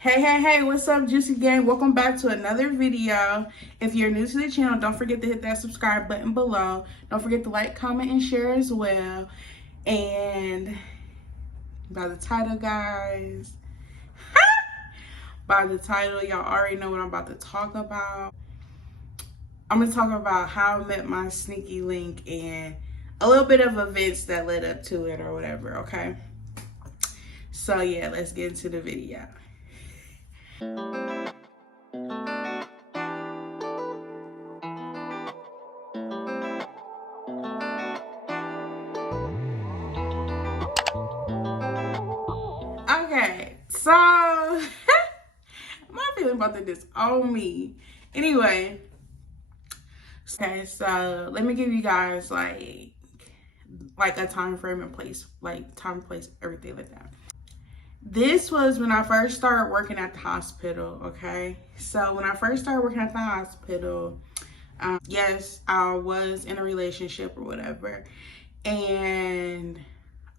Hey, what's up, Juicy Gang? Welcome back to another video. If you're new to the channel, don't forget to hit that subscribe button below. Don't forget to like, comment, and share as well. And by the title, guys, by the title, y'all already know what I'm about to talk about. I'm going to talk about how I met my sneaky link and a little bit of events that led up to it or whatever, okay? So yeah, let's get into the video. Okay, so my feeling about to disown me. Anyway, okay, so let me give you guys like a time frame and place, like time, place, everything like that. This was when I first started working at the hospital, okay? So when I first started working at the hospital, yes, I was in a relationship or whatever. And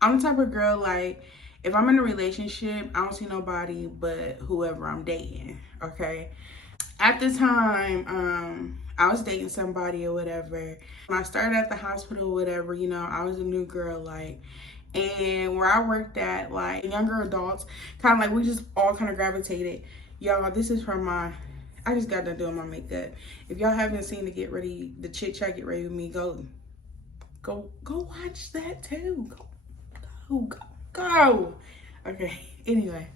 I'm the type of girl, like, if I'm in a relationship, I don't see nobody but whoever I'm dating, okay? At the time, I was dating somebody or whatever. When I started at the hospital or whatever, you know, I was a new girl, like, and where I worked at, like, younger adults, kind of like, we just all kind of gravitated. Y'all, this is from I just got done doing my makeup. If y'all haven't seen the Chit Chat Get Ready With Me, go watch that too. Go. Okay, anyway.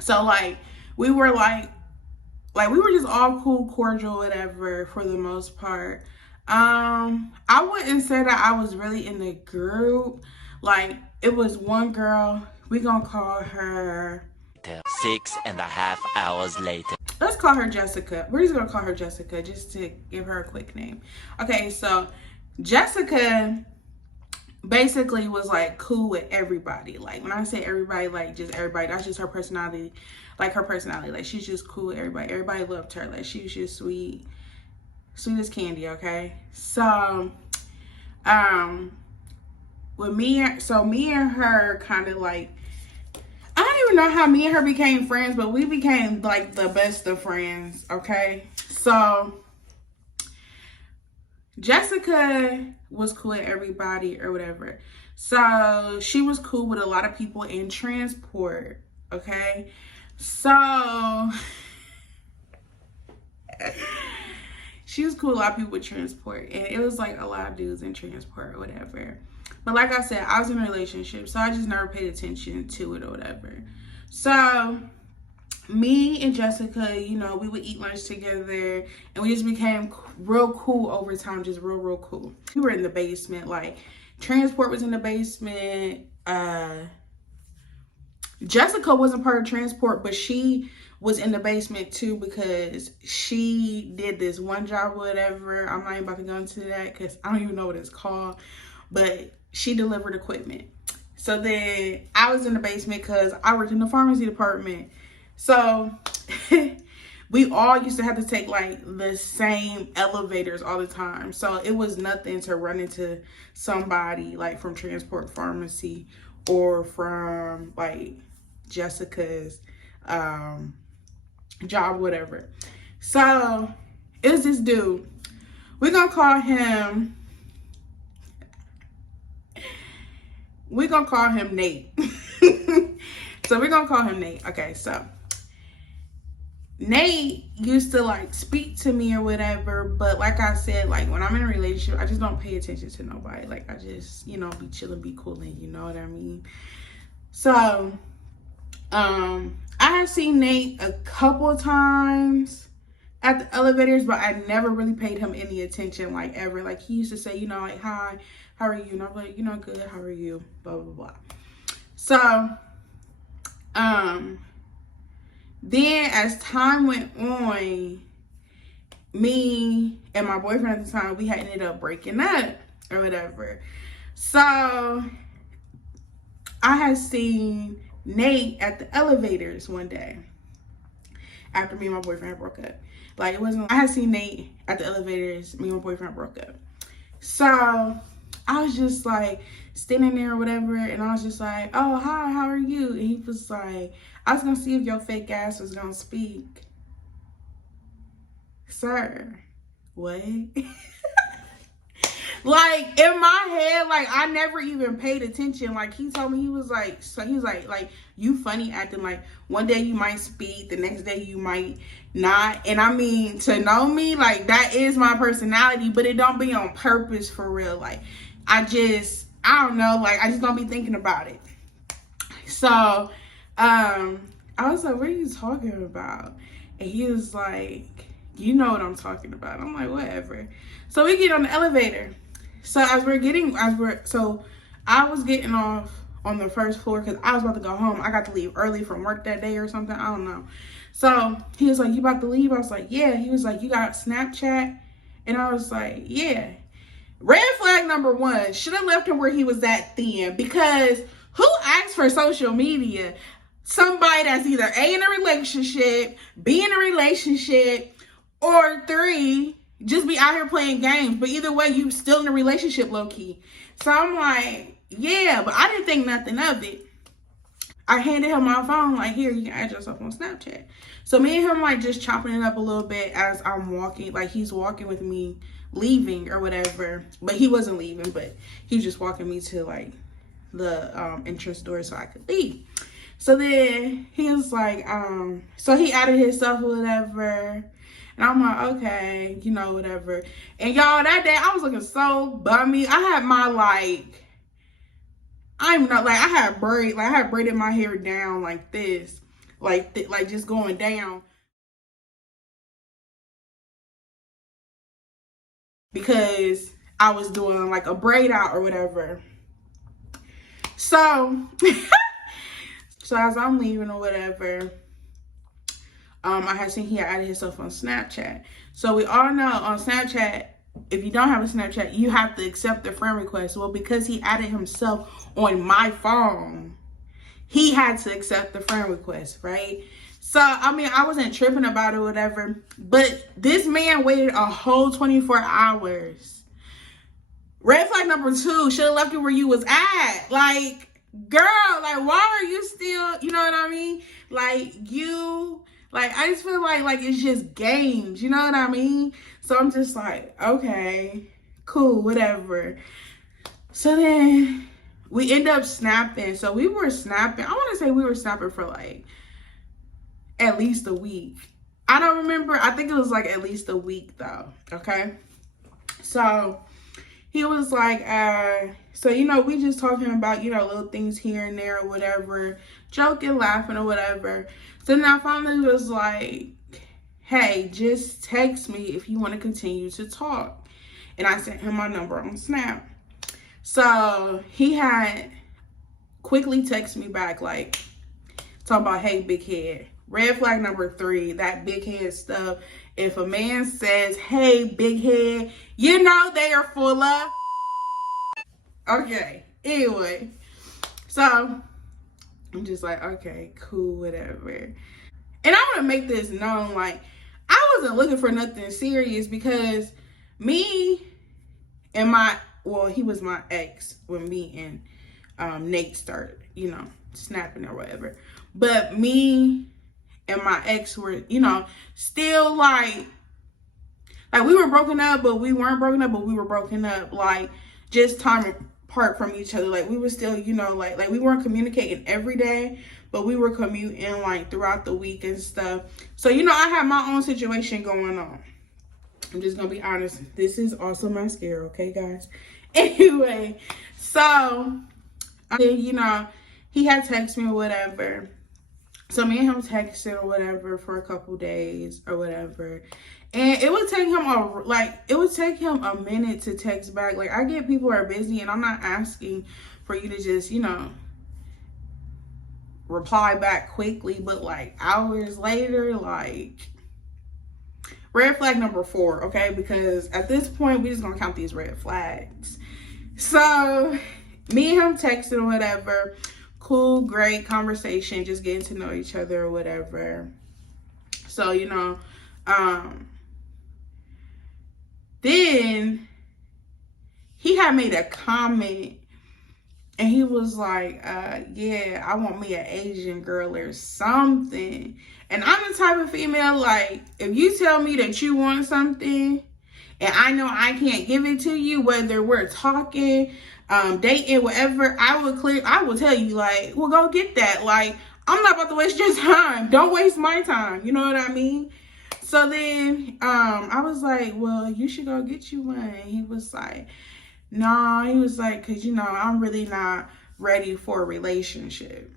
So like, we were we were just all cool, cordial, whatever, for the most part. I wouldn't say that I was really in the group. Like, it was one girl, we gonna call her 6.5 hours later. Let's call her Jessica. We're just gonna call her Jessica just to give her a quick name. Okay, so Jessica basically was like cool with everybody. Like, when I say everybody, like just everybody, that's just her personality. Like, her personality, like, she's just cool with everybody. Everybody loved her. Like, she was just sweet as candy. Okay, so with me and her kind of like, I don't even know how me and her became friends, but we became like the best of friends. Okay, so Jessica was cool with everybody or whatever. So she was cool with a lot of people in transport. Okay, so she was cool with a lot of people with transport, and it was like a lot of dudes in transport or whatever. But like I said, I was in a relationship, so I just never paid attention to it or whatever. So me and Jessica, you know, we would eat lunch together, and we just became real cool over time, just real cool. We were in the basement, like, transport was in the basement. Jessica wasn't part of transport, but she was in the basement too, because she did this one job or whatever. I'm not even about to go into that because I don't even know what it's called, but she delivered equipment. So then I was in the basement because I worked in the pharmacy department. So we all used to have to take like the same elevators all the time. So it was nothing to run into somebody like from transport pharmacy or from like Jessica's job, whatever. So it was this dude. We're gonna call him Nate. So we're gonna call him Nate. Okay, so Nate used to like speak to me or whatever, but like I said, like, when I'm in a relationship, I just don't pay attention to nobody. Like, I just, you know, be chilling, be cooling, you know what I mean? So I have seen Nate a couple of times at the elevators, but I never really paid him any attention, like, ever. Like, he used to say, you know, like, hi, how are you? And I'm like, you know, good, how are you? Blah, blah, blah. So then as time went on, me and my boyfriend at the time, we had ended up breaking up or whatever. So I had seen Nate at the elevators one day after me and my boyfriend broke up. Like, I had seen Nate at the elevators, me and my boyfriend broke up. So I was just like, standing there or whatever, and I was just like, oh, hi, how are you? And he was like, I was gonna see if your fake ass was gonna speak. Sir, what? Like, in my head, like, I never even paid attention. Like, he told me, he was like, so he was like, you funny acting. Like, one day you might speak, the next day you might not. And I mean, to know me, like, that is my personality, but it don't be on purpose for real. Like, I don't know, like, I just don't be thinking about it. So, I was like, what are you talking about? And he was like, you know what I'm talking about. I'm like, whatever. So we get on the elevator. So I was getting off on the first floor because I was about to go home. I got to leave early from work that day or something. I don't know. So he was like, you about to leave? I was like, yeah. He was like, you got Snapchat? And I was like, yeah. Red flag number one, should have left him where he was at then, because who asks for social media? Somebody that's either A, in a relationship, B, in a relationship, or 3, just be out here playing games. But either way, you still in a relationship low-key. So I'm like, yeah, but I didn't think nothing of it. I handed him my phone, like, here, you can add yourself on Snapchat. So me and him, like, just chopping it up a little bit as I'm walking. Like, he's walking with me, leaving or whatever. But he wasn't leaving, but he was just walking me to, like, the entrance door so I could leave. So then he was like, so he added himself or whatever. And I'm like, okay, you know, whatever. And y'all, that day, I was looking so bummy. I had my, like, I'm not, like, I had braided my hair down like this. Like just going down. Because I was doing, like, a braid out or whatever. So, so as I'm leaving or whatever, I had seen he had added himself on Snapchat. So we all know on Snapchat, if you don't have a Snapchat, you have to accept the friend request. Well, because he added himself on my phone, he had to accept the friend request, right? So, I mean, I wasn't tripping about it or whatever. But this man waited a whole 24 hours. Red flag number 2, should have left you where you was at. Like, girl, like, why are you still, you know what I mean? Like, I just feel like it's just games, you know what I mean? So I'm just like, okay, cool, whatever. So then we end up snapping. So we were snapping. I want to say we were snapping for, like, at least a week. I don't remember. I think it was, like, at least a week, though, okay? So he was like, so, you know, we just talking about, you know, little things here and there or whatever, joking, laughing or whatever. So then I finally was like, hey, just text me if you want to continue to talk. And I sent him my number on Snap. So he had quickly texted me back, like, talking about, hey, big head. Red flag number 3, that big head stuff. If a man says, hey, big head, you know they are full of. Okay, anyway. So I'm just like, okay, cool, whatever. And I want to make this known, like, I wasn't looking for nothing serious, because me and he was my ex when me and Nate started, you know, snapping or whatever. But me and my ex were, you know, still like we were broken up, but we weren't broken up, but we were broken up, like, just time apart from each other. Like, we were still, you know, like we weren't communicating every day, but we were commuting, like, throughout the week and stuff. So, you know, I had my own situation going on. I'm just gonna be honest. This is also mascara, okay, guys? Anyway, so, you know, he had texted me or whatever. So me and him texted or whatever for a couple days or whatever. And it would take him a minute to text back. Like, I get people are busy, and I'm not asking for you to just, you know, reply back quickly, but, like, hours later, like, red flag number 4, okay? Because at this point, we're just gonna count these red flags. So me and him texted or whatever. Cool, great conversation, just getting to know each other or whatever. So, you know, then he had made a comment And he was like, yeah, I want me an Asian girl or something. And I'm the type of female, like, if you tell me that you want something and I know I can't give it to you, whether we're talking, dating, whatever, I will tell you, like, well, go get that. Like, I'm not about to waste your time. Don't waste my time. You know what I mean? So then I was like, well, you should go get you one. And he was like, no, he was like, because, you know, I'm really not ready for a relationship.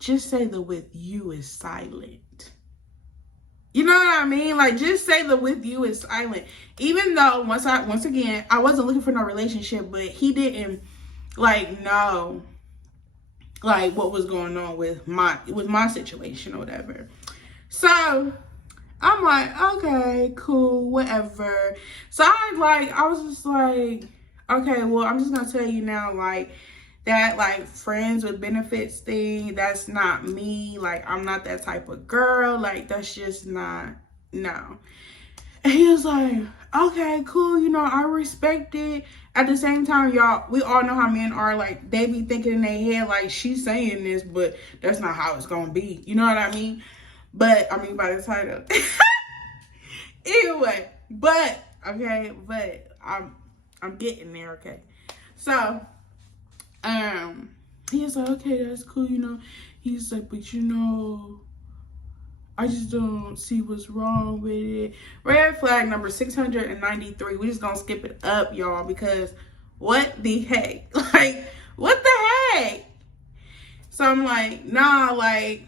Just say the with you is silent. You know what I mean? Like, just say the with you is silent. Even though, once again, I wasn't looking for no relationship, but he didn't, like, know, like, what was going on with my situation or whatever. So I'm like, okay, cool, whatever. So I was just like, okay, well, I'm just gonna tell you now, like, that, like, friends with benefits thing, that's not me. Like, I'm not that type of girl. Like, that's just not, no. And he was like, okay, cool, you know, I respect it. At the same time, y'all, we all know how men are. Like, they be thinking in their head, like, she's saying this, but that's not how it's gonna be. You know what I mean? But, I mean, by the title. Anyway, but I'm getting there, okay? So, he was like, okay, that's cool, you know. He's like, but you know, I just don't see what's wrong with it. Red flag number 693. We just gonna skip it up, y'all, because what the heck? Like, what the heck? So I'm like, nah, like,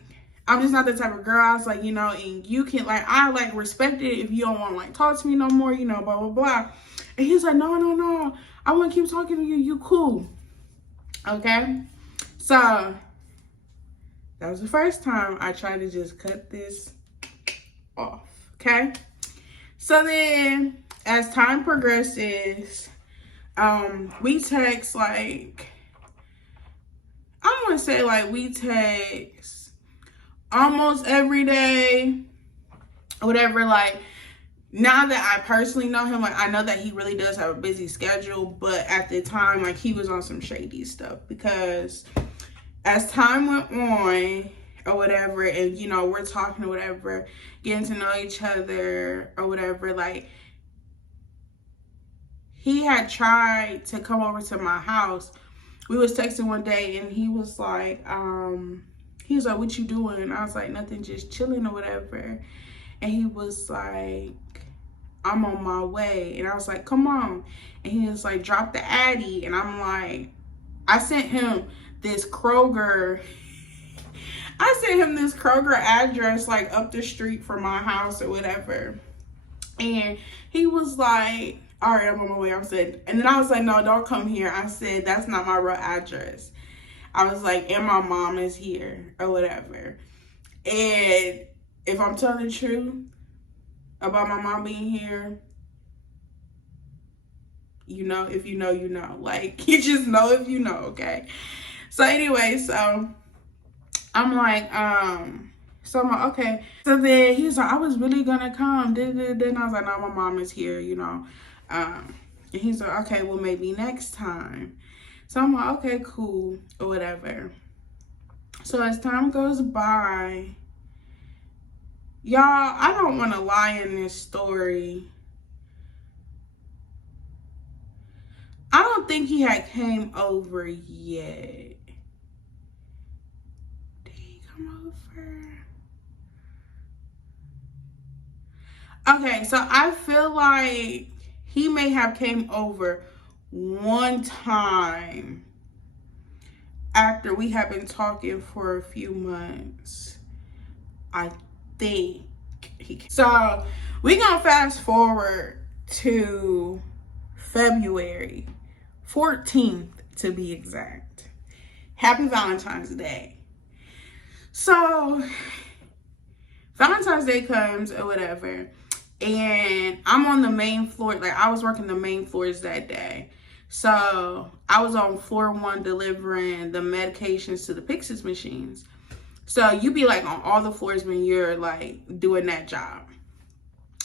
I'm just not the type of girl. I was like, you know, and you can, like, I, like, respect it if you don't want to, like, talk to me no more, you know, blah, blah, blah. And he's like, no. I want to keep talking to you. You cool. Okay? So, that was the first time I tried to just cut this off. Okay? So then, as time progresses, we text, like, I want to say, like, we text almost every day, whatever. Like, now that I personally know him, like, I know that he really does have a busy schedule, but at the time, like, he was on some shady stuff, because as time went on or whatever, and, you know, we're talking or whatever, getting to know each other or whatever, like, he had tried to come over to my house. We was texting one day, and he was like, what you doing? And I was like, nothing, just chilling or whatever. And he was like, I'm on my way. And I was like, come on. And he was like, drop the Addy. And I'm like, I sent him this Kroger address, like, up the street from my house or whatever. And he was like, all right, I'm on my way. I said, and then I was like, no, don't come here. I said, that's not my real address. I was like, and my mom is here or whatever. And if I'm telling the truth about my mom being here, you know, if you know, you know. Like, you just know if you know, okay? So anyway, so I'm like, okay. So then he was like, I was really gonna come. Then I was like, no, my mom is here, you know. And he's like, okay, well, maybe next time. So I'm like, okay, cool, or whatever. So as time goes by, y'all, I don't want to lie in this story. I don't think he had came over yet. Did he come over? Okay, so I feel like he may have came over one time after we had been talking for a few months. I think so. We gonna fast forward to February 14th to be exact. Happy Valentine's Day. So Valentine's Day comes or whatever, and I'm on the main floor. Like, I was working the main floors that day. So I was on floor 1 delivering the medications to the Pyxis machines. So you be, like, on all the floors when you're, like, doing that job.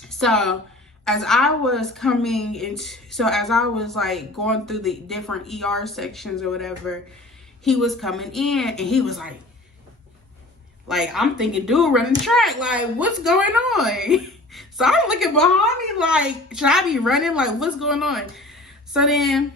So as I was coming into, so as I was like going through the different ER sections or whatever, he was coming in and he was like I'm thinking, dude, running track, like what's going on? So I'm looking behind me like, should I be running? Like what's going on? So then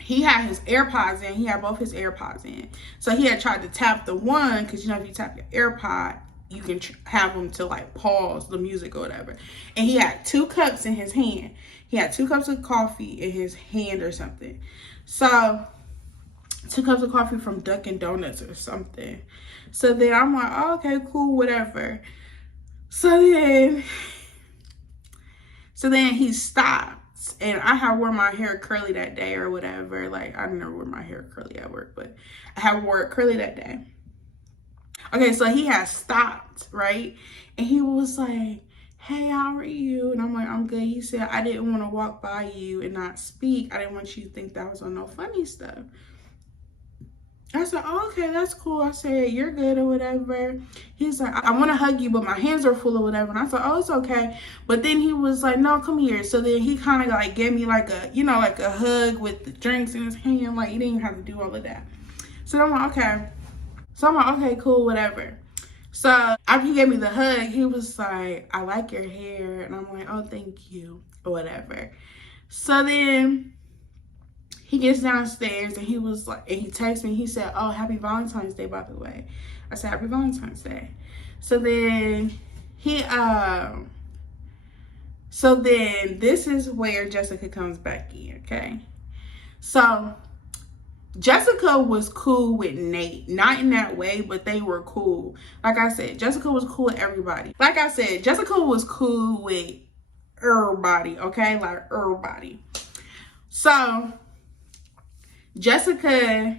he had his AirPods in. He had both his AirPods in. So he had tried to tap the one, because you know if you tap your AirPod, you can have them to like pause the music or whatever. And he had 2 cups in his hand. He had 2 cups of coffee in his hand or something. So 2 cups of coffee from Dunkin' Donuts or something. So then I'm like, oh, okay, cool, whatever. So then he stopped. And I had wore my hair curly that day or whatever. Like, I never wear my hair curly at work, but I had wore it curly that day. Okay, so he had stopped, right? And he was like, hey, how are you? And I'm like, I'm good. He said, I didn't want to walk by you and not speak. I didn't want you to think that I was on no funny stuff. I said, oh, okay, that's cool. I said, you're good or whatever. He's like, I want to hug you, but my hands are full or whatever. And I said, oh, it's okay. But then he was like, no, come here. So then he kind of like gave me like a, you know, like a hug with the drinks in his hand. Like, he didn't even have to do all of that. So I'm like, okay. So I'm like, okay, cool, whatever. So after he gave me the hug, he was like, I like your hair. And I'm like, oh, thank you or whatever. So then he gets downstairs and he was like, and he texted me. He said, oh, happy Valentine's Day, by the way. I said, happy Valentine's Day. So then so then this is where Jessica comes back in, okay? So Jessica was cool with Nate. Not in that way, but they were cool. Like I said, Jessica was cool with everybody. Like I said, Jessica was cool with everybody, okay? Like everybody. So Jessica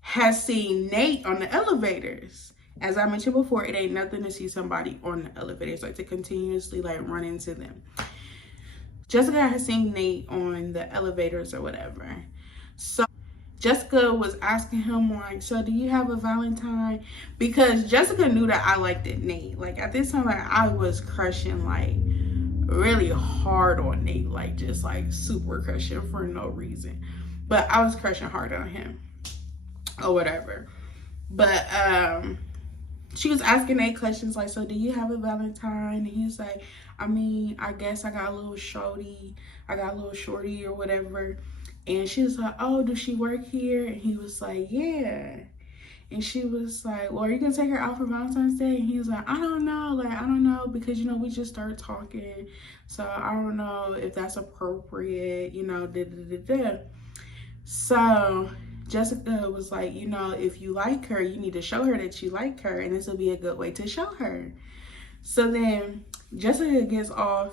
has seen Nate on the elevators. As I mentioned before, it ain't nothing to see somebody on the elevators, like to continuously like run into them. Jessica has seen Nate on the elevators or whatever. So Jessica was asking him like, so do you have a Valentine? Because Jessica knew that I liked it, Nate. Like at this time, like I was crushing like really hard on Nate, like just like super crushing for no reason. But I was crushing hard on him or whatever. But she was asking Nate questions like, so do you have a Valentine? And he was like, I mean, I guess I got a little shorty. I got a little shorty or whatever. And she was like, oh, does she work here? And he was like, yeah. And she was like, well, are you going to take her out for Valentine's Day? And he was like, I don't know. Like, I don't know because, you know, we just started talking. So I don't know if that's appropriate, you know, da-da-da-da. So Jessica was like, you know, if you like her, you need to show her that you like her. And this will be a good way to show her. So then Jessica gets off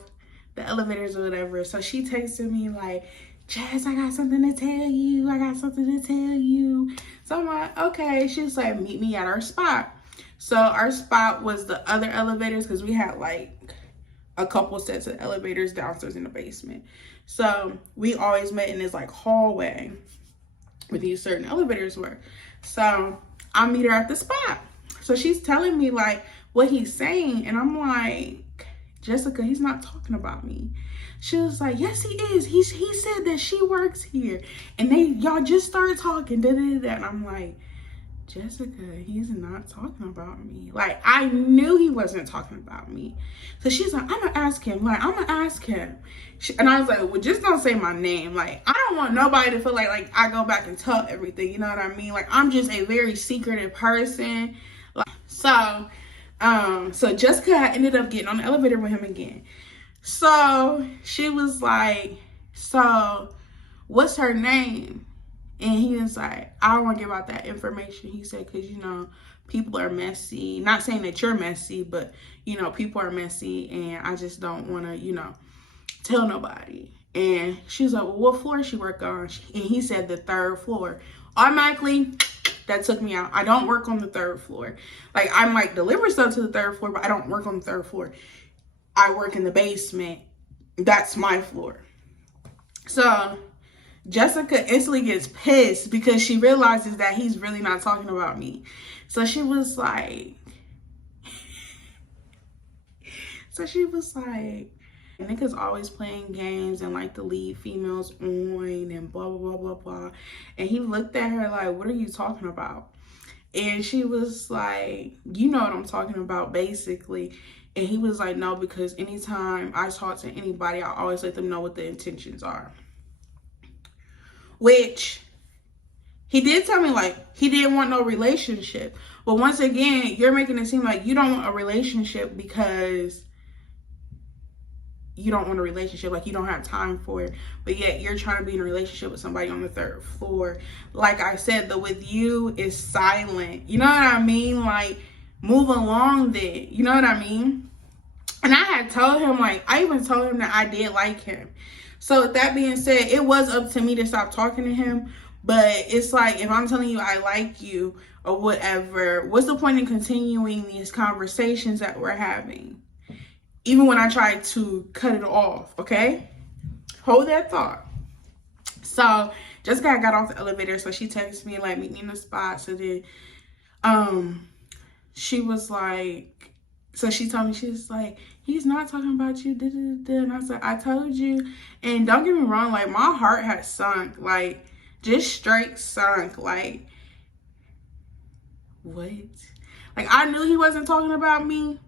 the elevators or whatever. So she texted me like, Jess, I got something to tell you. I got something to tell you. So I'm like, okay. She was like, meet me at our spot. So our spot was the other elevators because we had like a couple sets of elevators downstairs in the basement. So we always met in this like hallway where these certain elevators were. So I meet her at the spot. So she's telling me like what he's saying. And I'm like, Jessica, he's not talking about me. She was like, yes, he is. He said that she works here. And y'all just started talking. Da, da, da. And I'm like, Jessica, he's not talking about me. Like, I knew he wasn't talking about me. So she's like, I'm going to ask him. Like, I'm going to ask him. And I was like, well, just don't say my name. Like, I don't want nobody to feel like I go back and tell everything. You know what I mean? Like, I'm just a very secretive person. Like, so Jessica ended up getting on the elevator with him again. So she was like, so what's her name? And he was like, I don't want to give out that information. He said, because, you know, people are messy. Not saying that you're messy, but, you know, people are messy. And I just don't want to, you know, tell nobody. And she was like, well, what floor she work on? And he said the 3rd floor. Automatically, that took me out. I don't work on the 3rd floor. Like, I might deliver stuff to the 3rd floor, but I don't work on the 3rd floor. I work in the basement. That's my floor. So Jessica instantly gets pissed because she realizes that he's really not talking about me. So she was like, So she was like, niggas always playing games and like the lead females on and blah, blah, blah, blah, blah. And he looked at her like, what are you talking about? And she was like, you know what I'm talking about, basically. And he was like, no, because anytime I talk to anybody, I always let them know what the intentions are. Which he did tell me, like, he didn't want no relationship. But once again, you're making it seem like you don't want a relationship because you don't want a relationship, like you don't have time for it, but yet you're trying to be in a relationship with somebody on the 3rd floor. Like I said, the with you is silent. You know what I mean? Like, move along then. You know what I mean? And I had told him, like, I even told him that I did like him. So with that being said, it was up to me to stop talking to him. But it's like, if I'm telling you I like you or whatever, what's the point in continuing these conversations that we're having? Even when I tried to cut it off, okay? Hold that thought. So, Jessica got off the elevator, so she texted me, like, meet me in the spot. So then, she was like, so she told me, she was like, he's not talking about you, da, da, da. And I was like, I told you. And don't get me wrong, like, my heart had sunk, like, just straight sunk, like, what? Like, I knew he wasn't talking about me.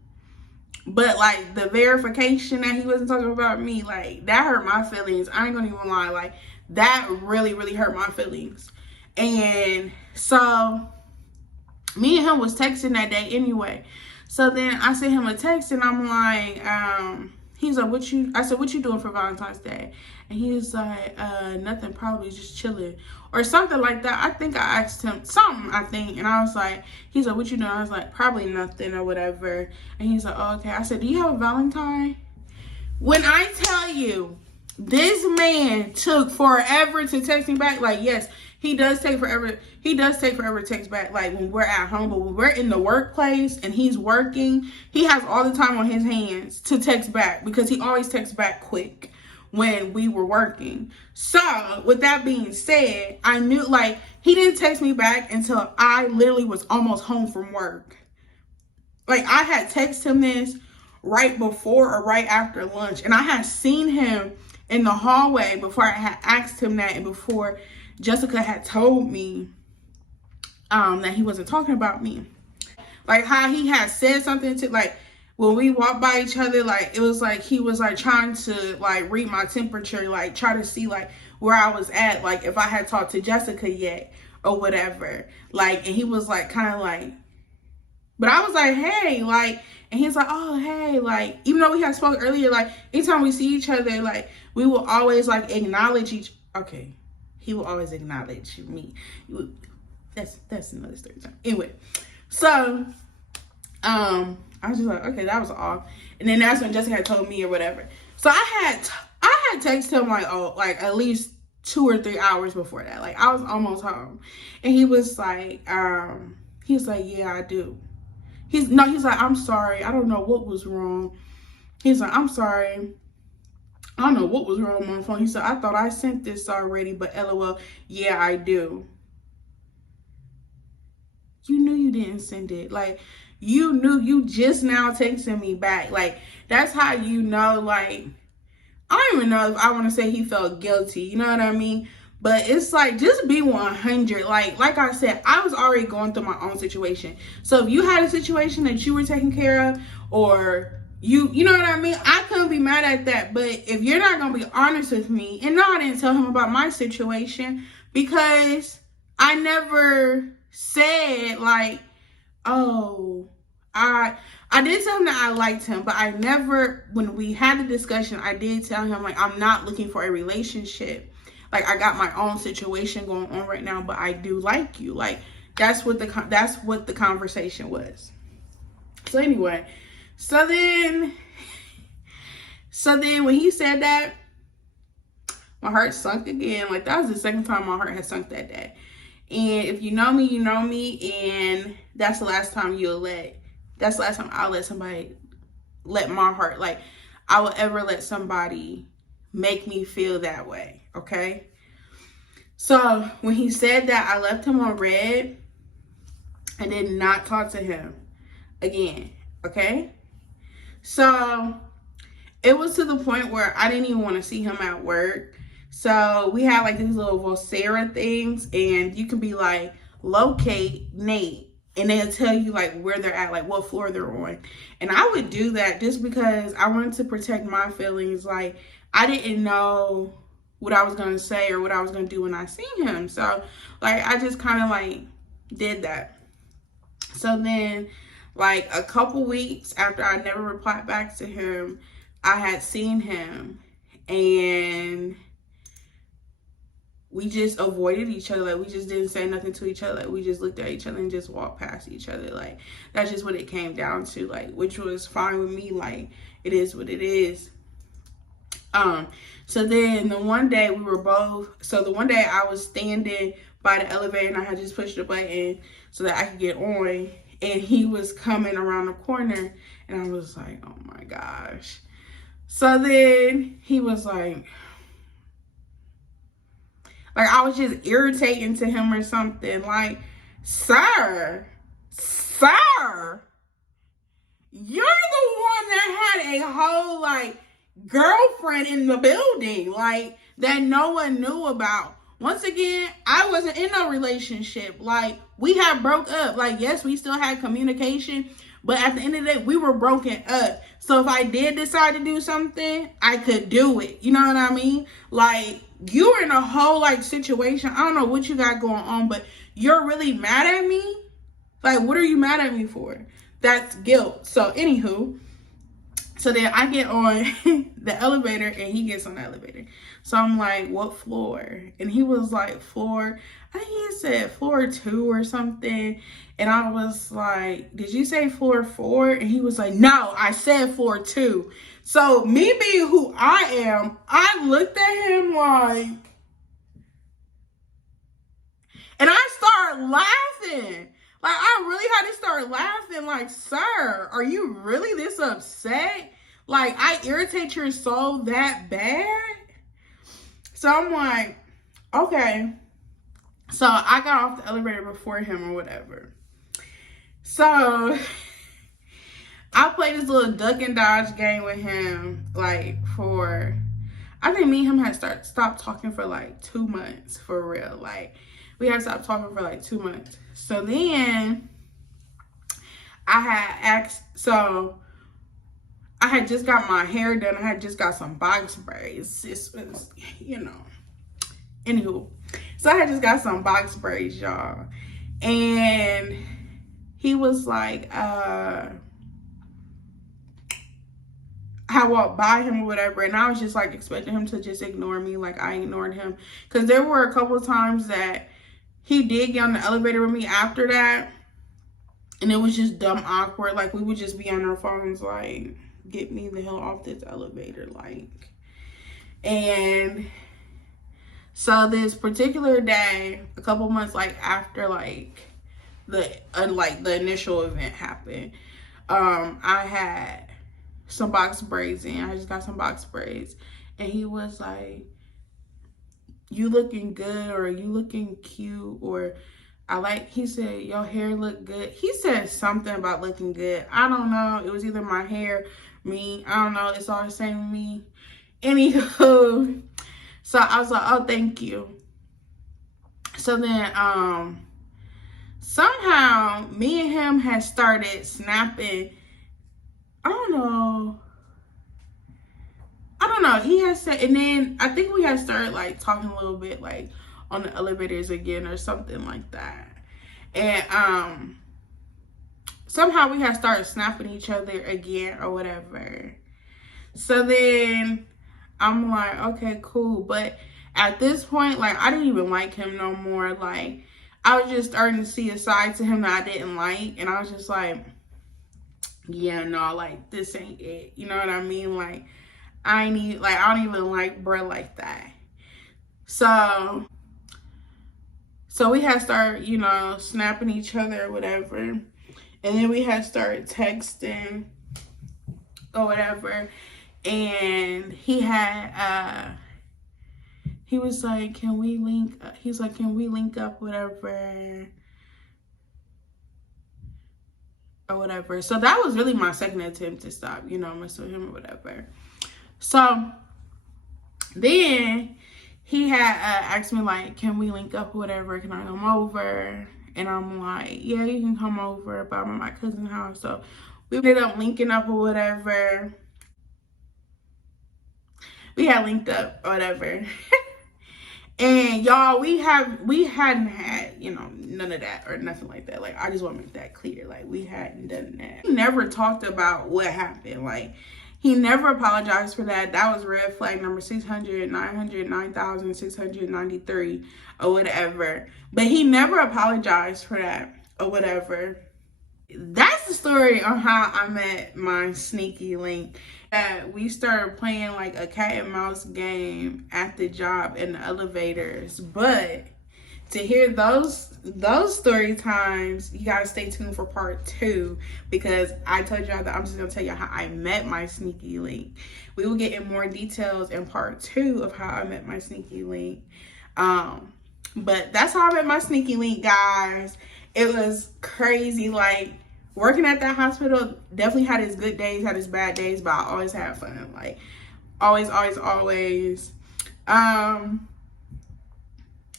But, like, the verification that he wasn't talking about me, like, that hurt my feelings. I ain't gonna even lie. Like, that really, really hurt my feelings. And so, me and him was texting that day anyway. So then I sent him a text and I'm like, he's like, I said, what you doing for Valentine's Day? And he was like, nothing, probably just chilling. Or something like that. I think I asked him something, I think. And I was like, he's like, what you doing? I was like, probably nothing or whatever. And he's like, oh, okay. I said, do you have a Valentine? When I tell you, this man took forever to text me back. Like, yes, he does take forever. He does take forever to text back, like, when we're at home. But when we're in the workplace and he's working, he has all the time on his hands to text back because he always texts back quick when we were working. So, with that being said, I knew, like, he didn't text me back until I literally was almost home from work. Like, I had texted him this right before or right after lunch. And I had seen him in the hallway before I had asked him that and before Jessica had told me that he wasn't talking about me. Like, how he had said something to, like, when we walked by each other, like, it was like he was, like, trying to, like, read my temperature, like, try to see, like, where I was at, like, if I had talked to Jessica yet or whatever. Like, and he was, like, kind of, like, but I was like, hey, like, and he's like, oh, hey, like, even though we had spoke earlier, like, anytime we see each other, like, we will always, like, acknowledge okay, he will always acknowledge me. That's another story time. Anyway, so, I was just like, okay, that was off. And then that's when Jessica had told me or whatever. So I had texted him, like, oh, like, at least 2 or 3 hours before that. Like, I was almost home. And he was like, yeah, I do. He's like, I'm sorry. I don't know what was wrong. He's like, I'm sorry. I don't know what was wrong with my phone. He said, I thought I sent this already, but LOL, yeah, I do. You knew you didn't send it. Like, you knew, you just now texting me back. Like, that's how you know, like, I don't even know if I want to say he felt guilty. You know what I mean? But it's like, just be 100. Like I said, I was already going through my own situation. So if you had a situation that you were taking care of, or you know what I mean? I couldn't be mad at that. But if you're not going to be honest with me, and no, I didn't tell him about my situation because I never said, like, oh, I did tell him that I liked him, but I never, when we had the discussion, I did tell him, like, I'm not looking for a relationship. Like, I got my own situation going on right now, but I do like you. Like, that's what the conversation was. So anyway, so then when he said that, my heart sunk again. Like, that was the second time my heart had sunk that day. And if you know me, you know me, and that's the last time I'll let somebody let my heart, like, I will ever let somebody make me feel that way, okay? So when he said that, I left him on red. I did not talk to him again, okay? So it was to the point where I didn't even want to see him at work. So we had like these little Vocera things, and you can be like, locate Nate, and they'll tell you like where they're at, like what floor they're on. And I would do that just because I wanted to protect my feelings. Like, I didn't know what I was going to say or what I was going to do when I seen him. So like, I just kind of like did that. So then like a couple weeks after I never replied back to him, I had seen him, and we just avoided each other. Like, we just didn't say nothing to each other. Like, we just looked at each other and just walked past each other. Like, that's just what it came down to, like, which was fine with me. Like, it is what it is. So then the one day the one day I was standing by the elevator, and I had just pushed the button so that I could get on, and he was coming around the corner, and I was like, oh my gosh. So then he was like I was just irritating to him or something. Like, sir, you're the one that had a whole like girlfriend in the building, like, that no one knew about. Once again, I wasn't in a relationship. Like, we had broke up. Like, yes, we still had communication, but at the end of the day, we were broken up. So if I did decide to do something, I could do it. You know what I mean? Like, you're in a whole like situation. I don't know what you got going on, but you're really mad at me. Like, what are you mad at me for? That's guilt. So anywho, so then I get on the elevator, and he gets on the elevator. So I'm like, what floor? And he was like, floor, I think he said floor 2 or something. And I was like, did you say floor 4? And he was like, no, I said floor 2. So me being who I am, I looked at him like, and I started laughing. Like, I really had to start laughing. Like, sir, are you really this upset? Like, I irritate your soul that bad? So I'm like, okay. So I got off the elevator before him or whatever. So I played this little duck and dodge game with him, like, I think me and him had stopped talking for like 2 months, for real. Like, we had stopped talking for like 2 months. So then I had just got my hair done. I had just got some box braids. This was, anywho. So I had just got some box braids, y'all. And he was like, I walked by him or whatever, and I was just like expecting him to just ignore me. Like, I ignored him. Because there were a couple of times that he did get on the elevator with me after that, and it was just dumb awkward. Like, we would just be on our phones like, get me the hell off this elevator, like. And so this particular day, a couple months like after like the initial event happened, I had some box braids in. I just got some box braids, and he was like, you looking good, or you looking cute, or he said, your hair look good. He said something about looking good. I don't know. It was either my hair, me. I don't know. It's all the same with me. Anywho, so I was like, oh, thank you. So then, somehow me and him had started snapping. I don't know. He had said, and then I think we had started like talking a little bit like on the elevators again or something like that. And somehow we had started snapping each other again or whatever. So then I'm like, okay, cool. But at this point, like, I didn't even like him no more. Like, I was just starting to see a side to him that I didn't like. And I was just like, yeah, no, like, this ain't it. You know what I mean? Like, I don't even like bruh like that. So we had started, snapping each other or whatever. And then we had started texting or whatever. And he was like, can we link up? He's like, can we link up, whatever? or whatever. So that was really my second attempt to stop, you know, messing with him or whatever. So then he had asked me, like, can we link up or whatever? Can I come over? And I'm like, yeah, you can come over, but I'm at my cousin's house. So we ended up linking up or whatever. We had linked up or whatever. And y'all, we hadn't had, you know, none of that or nothing like that. Like, I just want to make that clear. Like, we hadn't done that. He never talked about what happened. Like, he never apologized for that. That was red flag number 9,693 or whatever. But he never apologized for that or whatever. That's the story on how I met my sneaky link. We started playing like a cat and mouse game at the job in the elevators. But to hear those story times, you gotta stay tuned for part 2, because I told y'all that I'm just gonna tell y'all how I met my sneaky link. We will get in more details in part 2 of how I met my sneaky link. But that's how I met my sneaky link, guys. It was crazy. Like, working at that hospital definitely had its good days, had its bad days, but I always had fun. Like, always.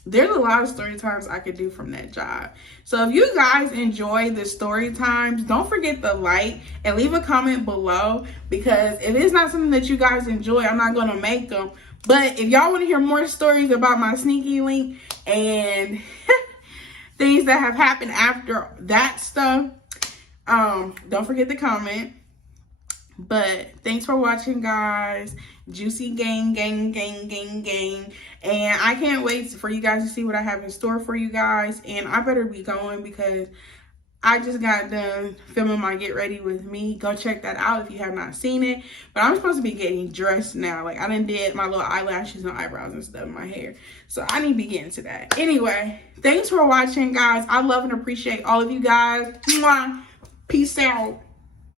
There's a lot of story times I could do from that job. So if you guys enjoy the story times, don't forget to like and leave a comment below, because if it's not something that you guys enjoy, I'm not going to make them. But if y'all want to hear more stories about my sneaky link and things that have happened after that stuff, don't forget to comment. But thanks for watching, guys. Juicy gang. And I can't wait for you guys to see what I have in store for you guys. And I better be going, because I just got done filming my Get Ready With Me. Go check that out if you have not seen it. But I'm supposed to be getting dressed now. Like, I done did my little eyelashes and eyebrows and stuff in my hair. So I need to be getting to that. Anyway, thanks for watching, guys. I love and appreciate all of you guys. Mwah. Peace out.